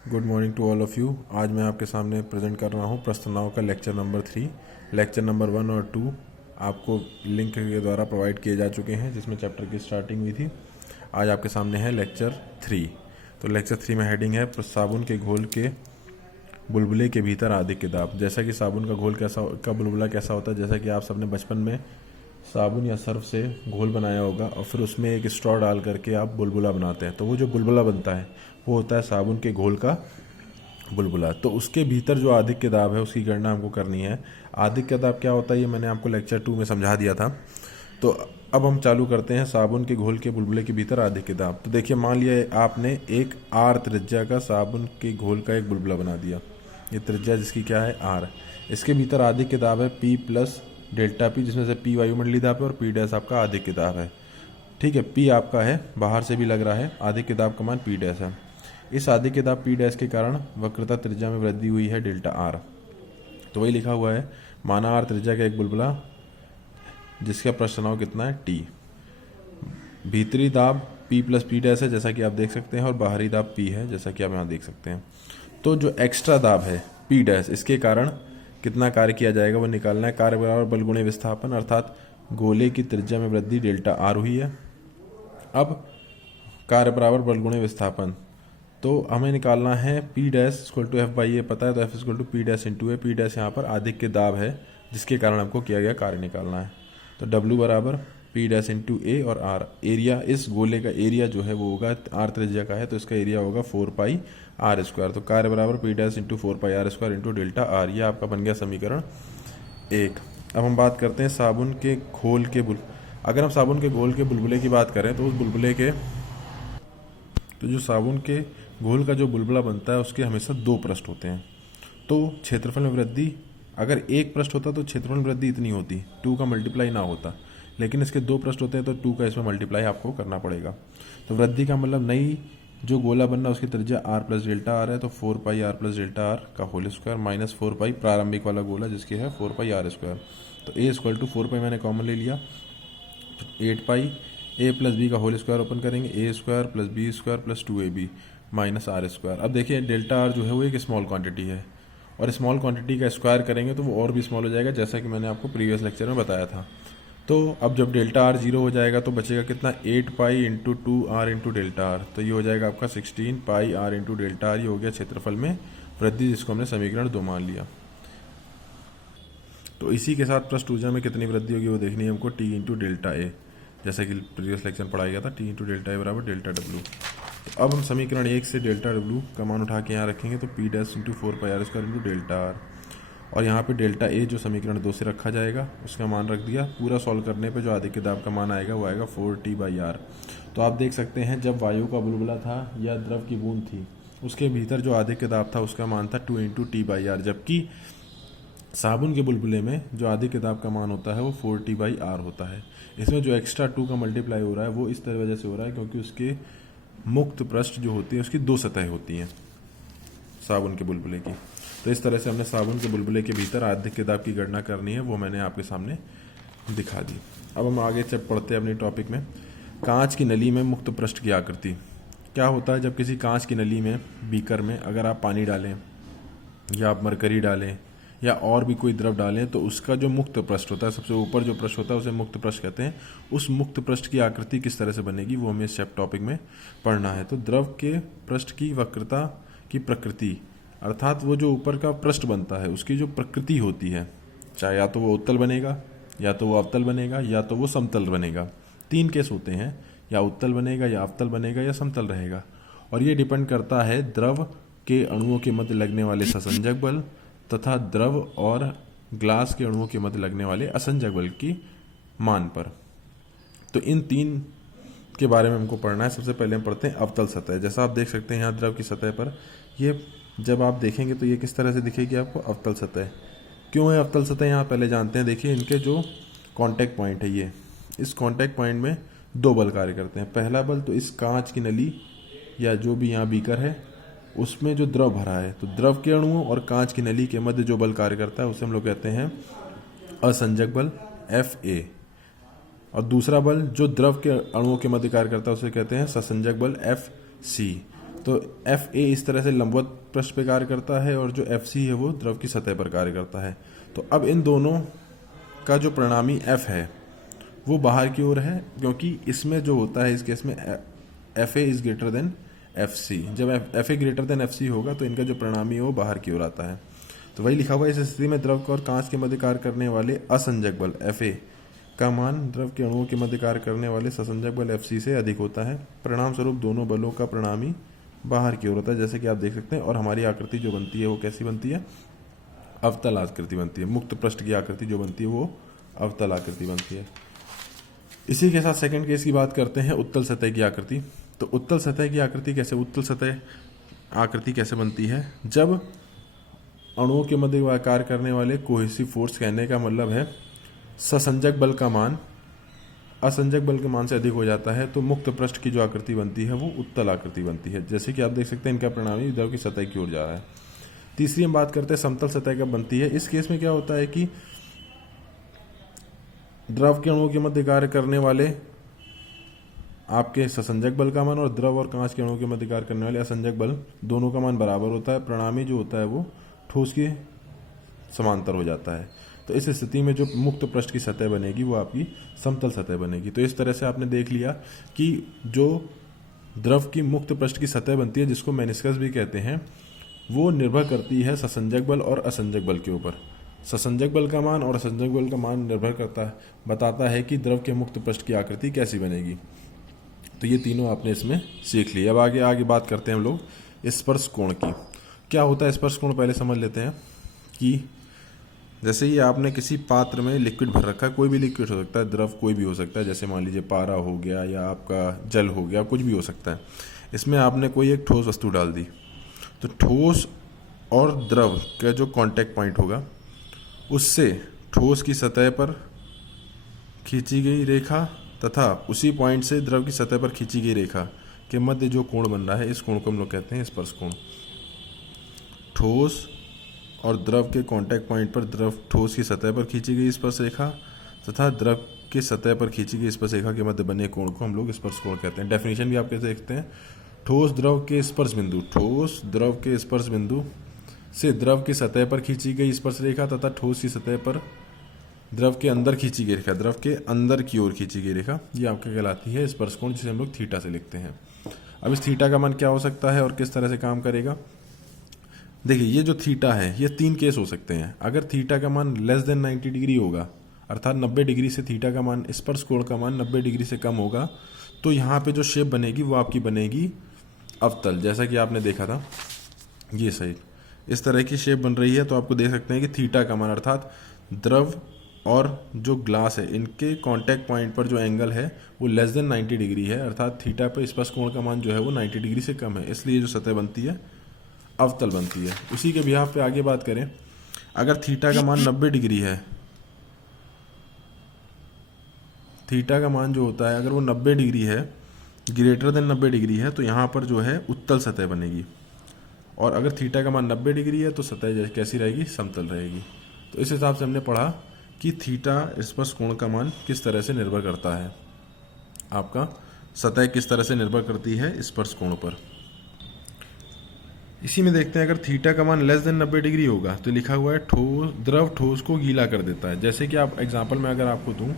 Good morning to all of you. आज मैं आपके सामने प्रेजेंट कर रहा हूँ प्रश्नों का लेक्चर नंबर 3। लेक्चर नंबर 1 और 2 आपको लिंक के द्वारा प्रोवाइड किए जा चुके हैं, जिसमें चैप्टर की स्टार्टिंग हुई थी। आज आपके सामने है लेक्चर 3। तो लेक्चर 3 में हेडिंग है साबुन के घोल के बुलबुले के भीतर अधिक दाब। जैसा कि साबुन का घोल का बुलबुला कैसा होता है, जैसा कि आप सबने बचपन में साबुन या सर्फ से घोल बनाया होगा और फिर उसमें एक स्ट्रॉ डाल करके आप बुलबुला बनाते हैं, तो वो जो बुलबुला बनता है वो होता है साबुन के घोल का बुलबुला। तो उसके भीतर जो आधिक्य दाब है उसकी गणना हमको करनी है। आधिक्य दाब क्या होता है ये मैंने आपको लेक्चर 2 में समझा दिया था। तो अब हम चालू करते हैं साबुन के घोल के बुलबुले के भीतर आधिक्य दाब। तो देखिए, मान लिया आपने एक आर त्रिज्या का साबुन के घोल का एक बुलबुला बना दिया। ये त्रिज्या जिसकी क्या है आर। इसके भीतर आधिक्य दाब है पी प्लस डेल्टा पी, जिसमें से पी वायुमंडलीय दाब है और पी डैश आपका आधिक्य दाब है। ठीक है, पी आपका है बाहर से भी लग रहा है, आधिक्य दाब का मान पी डैश है। इस आधिक्य दाब पी डैश के कारण वक्रता त्रिज्या में वृद्धि हुई है डेल्टा आर। तो वही लिखा हुआ है, माना आर त्रिज्या का एक बुलबुला जिसका प्रश्न तनाव कितना है टी। भीतरी दाब पी प्लस पी डैश है जैसा कि आप देख सकते हैं, और बाहरी दाब पी है जैसा कि आप यहाँ देख सकते हैं। तो जो एक्स्ट्रा दाब है पी डैश, इसके कारण कितना कार्य किया जाएगा वो निकालना है। कार्य बराबर बल गुणे विस्थापन, अर्थात गोले की त्रिज्या में वृद्धि डेल्टा आर हुई है। अब कार्य बराबर बल गुणे विस्थापन, तो हमें निकालना है P dash equal to F by A, पता है, तो F equal to P dash into A. P dash यहाँ पर आधिक्य दाब है जिसके कारण हमको किया गया कार्य निकालना है। तो डब्ल्यू बराबर पी डैश इंटू ए और आर। एरिया, इस गोले का एरिया जो है वो होगा, आर त्रिज्या का है तो इसका एरिया होगा 4 पाई आर स्क्वायर। तो कार्य बराबर P dash into 4 pi r square into delta r. यह आपका बन गया समीकरण 1। अब हम बात करते हैं साबुन के घोल के अगर हम साबुन के घोल के बुलबुले की बात करें तो उस बुलबुले के, तो जो साबुन के घोल का जो बुलबुला बनता है उसके हमेशा 2 पृष्ठ होते हैं। तो क्षेत्रफल में वृद्धि, अगर एक पृष्ठ होता तो क्षेत्रफल में वृद्धि इतनी होती, 2 का मल्टीप्लाई ना होता, लेकिन इसके 2 पृष्ठ होते हैं तो 2 का इसमें मल्टीप्लाई आपको करना पड़ेगा। तो वृद्धि का मतलब नई जो गोला बनना उसकी त्रिज्या आर प्लस डेल्टा आर है, तो 4 pi are plus delta R का होल स्क्वायर माइनस 4 पाई प्रारंभिक वाला गोला जिसकी है 4 पाई आर स्क्वायर। तो ए इक्वल टू 4 पाई मैंने कॉमन ले लिया, तो 8 पाई ए प्लस बी का होल स्क्वायर ओपन करेंगे, A square plus B square plus 2ab minus R square. अब देखिए डेल्टा आर जो है वो एक स्मॉल क्वांटिटी है, और स्मॉल क्वांटिटी का स्क्वायर करेंगे तो वो और भी स्मॉल हो जाएगा, जैसा कि मैंने आपको प्रीवियस लेक्चर में बताया था। तो अब जब डेल्टा आर 0 हो जाएगा तो बचेगा कितना, 8 pi into 2 r into delta r. तो ये हो जाएगा आपका 16 pi r into delta r. ये हो गया क्षेत्रफल में वृद्धि, जिसको हमने समीकरण 2 मान लिया। तो इसी के साथ पृष्ठ ऊर्जा में कितनी वृद्धि होगी वो देखनी है हमको, टी इंटू डेल्टा ए, जैसा कि प्रीवियस लेक्चर में पढ़ाया गया था, टी इंटू डेल्टा ए बराबर डेल्टा डब्ल्यू। तो अब हम समीकरण 1 से डेल्टा डब्ल्यू का मान उठा के यहाँ रखेंगे, तो P dash into 4 pi r square into delta r, और यहाँ पे डेल्टा ए जो समीकरण 2 से रखा जाएगा उसका मान रख दिया। पूरा सॉल्व करने पे जो आधिक्य दाब का मान आएगा वो आएगा 4t बाई आर। तो आप देख सकते हैं जब वायु का बुलबुला था या द्रव की बूंद थी उसके भीतर जो आधिक्य दाब था उसका मान था 2 इंटू टी बाई आर, जबकि साबुन के बुलबुले में जो आधिक्य दाब का मान होता है वो 4t बाई आर होता है। इसमें जो एक्स्ट्रा 2 का मल्टीप्लाई हो रहा है वो इस तरह वजह से हो रहा है क्योंकि उसके मुक्त पृष्ठ जो होती है उसकी 2 सतहें होती हैं साबुन के बुलबुले की। तो इस तरह से हमने साबुन के बुलबुले के भीतर आधिक्य दाब की गणना करनी है, वो मैंने आपके सामने दिखा दी। अब हम आगे जब पढ़ते हैं अपनी टॉपिक में, कांच की नली में मुक्त पृष्ठ की आकृति। क्या होता है जब किसी कांच की नली में, बीकर में अगर आप पानी डालें या आप मरकरी डालें या और भी कोई द्रव डालें तो उसका जो मुक्त पृष्ठ होता है, सबसे ऊपर जो पृष्ठ होता है उसे मुक्त पृष्ठ कहते हैं। उस मुक्त पृष्ठ की आकृति किस तरह से बनेगी वो हमें इस टॉपिक में पढ़ना है। तो द्रव के पृष्ठ की वक्रता की प्रकृति, अर्थात वो जो ऊपर का पृष्ठ बनता है उसकी जो प्रकृति होती है, चाहे या तो वो उत्तल बनेगा या तो वो अवतल बनेगा या तो वो समतल बनेगा। 3 केस होते हैं, या उत्तल बनेगा या अवतल बनेगा या समतल रहेगा, और ये डिपेंड करता है द्रव के अणुओं के मध्य लगने वाले ससंजक बल तथा द्रव और ग्लास के अणुओं के मध्य लगने वाले असंजक बल की मान पर। तो इन 3 के बारे में हमको पढ़ना है। सबसे पहले हम पढ़ते हैं अवतल सतह। जैसा आप देख सकते हैं यहाँ द्रव की सतह पर, ये जब आप देखेंगे तो ये किस तरह से दिखेगी आपको, अवतल सतह। क्यों है अवतल सतह, यहाँ पहले जानते हैं। देखिए इनके जो कांटेक्ट पॉइंट है, ये इस कांटेक्ट पॉइंट में 2 बल कार्य करते हैं। पहला बल तो इस कांच की नली या जो भी यहाँ बीकर है उसमें जो द्रव भरा है, तो द्रव के अणुओं और कांच की नली के मध्य जो बल कार्य करता है उसे हम लोग कहते हैं असंजक बल Fa, और दूसरा बल जो द्रव के अणुओं के मध्य कार्य करता है उसे कहते हैं ससंजक बल Fc। तो एफ ए इस तरह से लंबवत पृष्ठ पे कार्य करता है और जो एफ सी है वो द्रव की सतह पर कार्य करता है। तो अब इन दोनों का जो परिणामी एफ है वो बाहर की ओर है, क्योंकि इसमें जो होता है इस केस में F A is greater than F C. जब F A greater than F C होगा तो इनका जो परिणामी है वो बाहर की ओर आता है। तो वही लिखा हुआ है, इस स्थिति में द्रव और कांच के मध्य कार्य करने वाले असंजक बल एफ ए का मान द्रव के अणुओं के मध्य कार्य करने वाले ससंजक बल एफ सी से अधिक होता है। परिणाम स्वरूप दोनों बलों का परिणामी बाहर की ओर होता है, जैसे कि आप देख सकते हैं। और हमारी आकृति जो बनती है वो कैसी बनती है? अवतल आकृति बनती है। मुक्त पृष्ठ की आकृति जो बनती है वो अवतल आकृति बनती है। इसी के साथ सेकंड केस की बात करते हैं, उत्तल सतह की आकृति। तो उत्तल सतह की आकृति कैसे, उत्तल सतह आकृति कैसे बनती है? जब अणुओं के मध्य कार्य करने वाले कोहेसिव फोर्स, कहने का मतलब है ससंजक बल का मान असंजक बल के मान से अधिक हो जाता है, तो मुक्त पृष्ठ की जो आकृति बनती है वो उत्तल आकृति बनती है। जैसे कि आप देख सकते हैं इनका परिणामी द्रव की सतह की ओर जा रहा है। तीसरी हम बात करते हैं समतल सतह कब बनती है। इस केस में क्या होता है कि द्रव के अणुओं के मध्य कार्य करने वाले आपके ससंजक बल का मान और द्रव और कांच के अणुओं के मध्य कार्य करने वाले असंजक बल दोनों का मान बराबर होता है। परिणामी जो होता है वो ठोस के समांतर हो जाता है। तो इस स्थिति में जो मुक्त पृष्ठ की सतह बनेगी वो आपकी समतल सतह बनेगी। तो इस तरह से आपने देख लिया कि जो द्रव की मुक्त पृष्ठ की सतह बनती है, जिसको मेनिस्कस भी कहते हैं, वो निर्भर करती है ससंजक बल और असंजक बल के ऊपर। ससंजक बल का मान और असंजक बल का मान निर्भर करता है, बताता है कि द्रव के मुक्त पृष्ठ की आकृति कैसी बनेगी। तो ये तीनों आपने इसमें सीख लिया। अब आगे बात करते हैं हम लोग स्पर्श कोण की। क्या होता है स्पर्श कोण, पहले समझ लेते हैं कि जैसे ही आपने किसी पात्र में लिक्विड भर रखा है, कोई भी लिक्विड हो सकता है, द्रव कोई भी हो सकता है, जैसे मान लीजिए पारा हो गया या आपका जल हो गया, कुछ भी हो सकता है। इसमें आपने कोई एक ठोस वस्तु डाल दी, तो ठोस और द्रव का जो कांटेक्ट पॉइंट होगा उससे ठोस की सतह पर खींची गई रेखा तथा उसी पॉइंट से द्रव की सतह पर खींची गई रेखा के मध्य जो कोण बन रहा है, इस कोण को हम लोग कहते हैं स्पर्श कोण। ठोस और द्रव के कांटेक्ट पॉइंट पर द्रव ठोस की सतह पर खींची गई स्पर्श रेखा तथा द्रव की सतह पर खींची गई स्पर्श रेखा के मध्य बने कोण को हम लोग स्पर्श कोण कहते हैं। डेफिनेशन भी आप कैसे देखते हैं, ठोस द्रव के स्पर्श बिंदु, ठोस द्रव के स्पर्श बिंदु से द्रव की सतह पर खींची गई स्पर्श रेखा तथा ठोस की सतह पर द्रव के अंदर खींची गई रेखा, द्रव के अंदर की ओर खींची गई रेखा, ये आपके कहलाती है स्पर्श कोण, जिसे हम लोग थीटा से लिखते हैं। अब इस थीटा का मान क्या हो सकता है और किस तरह से काम करेगा? देखिए, ये जो थीटा है, ये तीन केस हो सकते हैं। अगर थीटा का मान लेस देन 90 डिग्री होगा, अर्थात 90 डिग्री से थीटा का मान, स्पर्श कोण का मान 90 डिग्री से कम होगा, तो यहाँ पे जो शेप बनेगी वो आपकी बनेगी अवतल। जैसा कि आपने देखा था, ये सही इस तरह की शेप बन रही है। तो आपको देख सकते हैं कि थीटा का मान, अर्थात द्रव और जो ग्लास है, इनके कांटेक्ट पॉइंट पर जो एंगल है वो लेस देन 90 डिग्री है, अर्थात थीटा पर स्पर्श कोण का मान जो है वो 90 डिग्री से कम है, इसलिए जो सतह बनती है अवतल बनती है। उसी के बिहाफ पे आगे बात करें, अगर थीटा का मान 90 डिग्री है, थीटा का मान जो होता है अगर वो 90 डिग्री है, ग्रेटर देन 90 डिग्री है, तो यहाँ पर जो है उत्तल सतह बनेगी। और अगर थीटा का मान 90 डिग्री है तो सतह कैसी रहेगी? समतल रहेगी। तो इस हिसाब से हमने पढ़ा कि थीटा स्पर्श कोण का मान किस तरह से निर्भर करता है, आपका सतह किस तरह से निर्भर करती है स्पर्श कोण पर। इसी में देखते हैं, अगर थीटा का मान लेस देन 90 डिग्री होगा तो लिखा हुआ है द्रव ठोस को गीला कर देता है। जैसे कि आप एग्जाम्पल में अगर आपको दूं,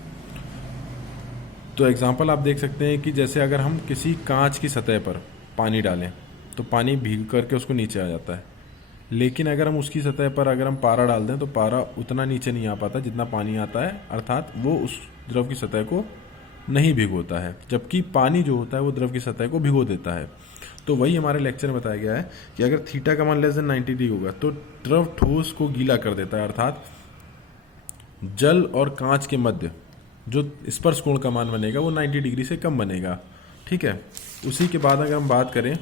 तो एग्जाम्पल आप देख सकते हैं कि जैसे अगर हम किसी कांच की सतह पर पानी डालें तो पानी भीग करके उसको नीचे आ जाता है, लेकिन अगर हम उसकी सतह पर अगर हम पारा डाल दें तो पारा उतना नीचे नहीं आ पाता जितना पानी आता है, अर्थात वो उस द्रव की सतह को नहीं भिगोता है, जबकि पानी जो होता है वो द्रव की सतह को भिगो देता है। तो वही हमारे लेक्चर में बताया गया है कि अगर थीटा का मान लेस देन 90 डिग्री होगा तो द्रव ठोस को गीला कर देता है, अर्थात जल और कांच के मध्य जो स्पर्श कोण का मान बनेगा वो 90 डिग्री से कम बनेगा। ठीक है। उसी के बाद अगर हम बात करें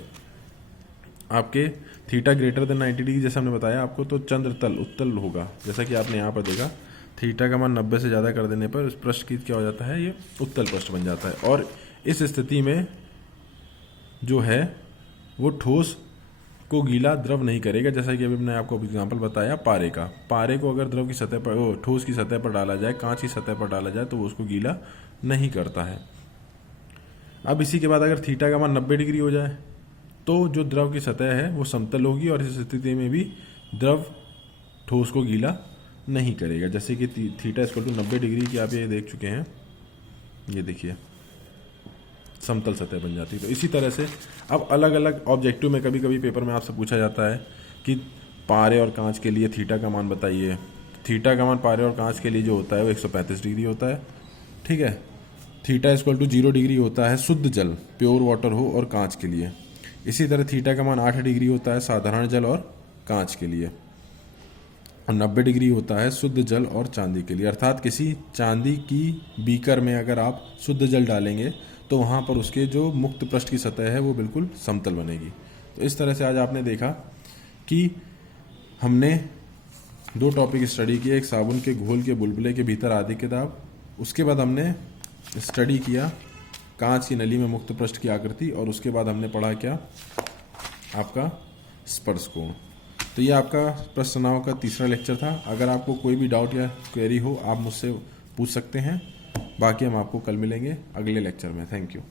आपके थीटा ग्रेटर देन 90 डिग्री, जैसे हमने बताया आपको, तो चंद्र तल उत्तल होगा। जैसा कि आपने यहाँ पर देखा, थीटा का मान 90 से ज़्यादा कर देने पर पृष्ठ की क्या हो जाता है, ये उत्तल पृष्ठ बन जाता है। और इस स्थिति में जो है वो ठोस को गीला द्रव नहीं करेगा। जैसा कि अभी मैंने आपको एग्जांपल बताया पारे का, पारे को अगर द्रव की सतह पर, ठोस की सतह पर डाला जाए, कांच की सतह पर डाला जाए, तो वो उसको गीला नहीं करता है। अब इसी के बाद अगर थीटा का मान 90 डिग्री हो जाए तो जो द्रव की सतह है वो समतल होगी और इस स्थिति में भी द्रव ठोस को गीला नहीं करेगा। जैसे कि थीटा इक्वल टू 90 डिग्री की आप ये देख चुके हैं, ये देखिए समतल सतह बन जाती है। तो इसी तरह से अब अलग अलग ऑब्जेक्टिव में कभी कभी पेपर में आपसे पूछा जाता है कि पारे और कांच के लिए थीटा का मान बताइए। थीटा का मान पारे और कांच के लिए जो होता है वो 135 डिग्री होता है, ठीक है। थीटा इक्वल टू 0 डिग्री होता है शुद्ध जल, प्योर वाटर हो और कांच के लिए। इसी तरह थीटा का मान 8 डिग्री होता है साधारण जल और कांच के लिए, और 90 डिग्री होता है शुद्ध जल और चांदी के लिए। अर्थात किसी चांदी की बीकर में अगर आप शुद्ध जल डालेंगे तो वहाँ पर उसके जो मुक्त पृष्ठ की सतह है वो बिल्कुल समतल बनेगी। तो इस तरह से आज आपने देखा कि हमने 2 टॉपिक स्टडी किए, एक साबुन के घोल के बुलबुले के भीतर आदि के दाब, उसके बाद हमने स्टडी किया कांच की नली में मुक्त पृष्ठ की आकृति, और उसके बाद हमने पढ़ा क्या, आपका स्पर्श कोण। तो ये आपका प्रश्न तनाव का तीसरा लेक्चर था। अगर आपको कोई भी डाउट या क्वेरी हो आप मुझसे पूछ सकते हैं। बाकी हम आपको कल मिलेंगे अगले लेक्चर में। Thank you.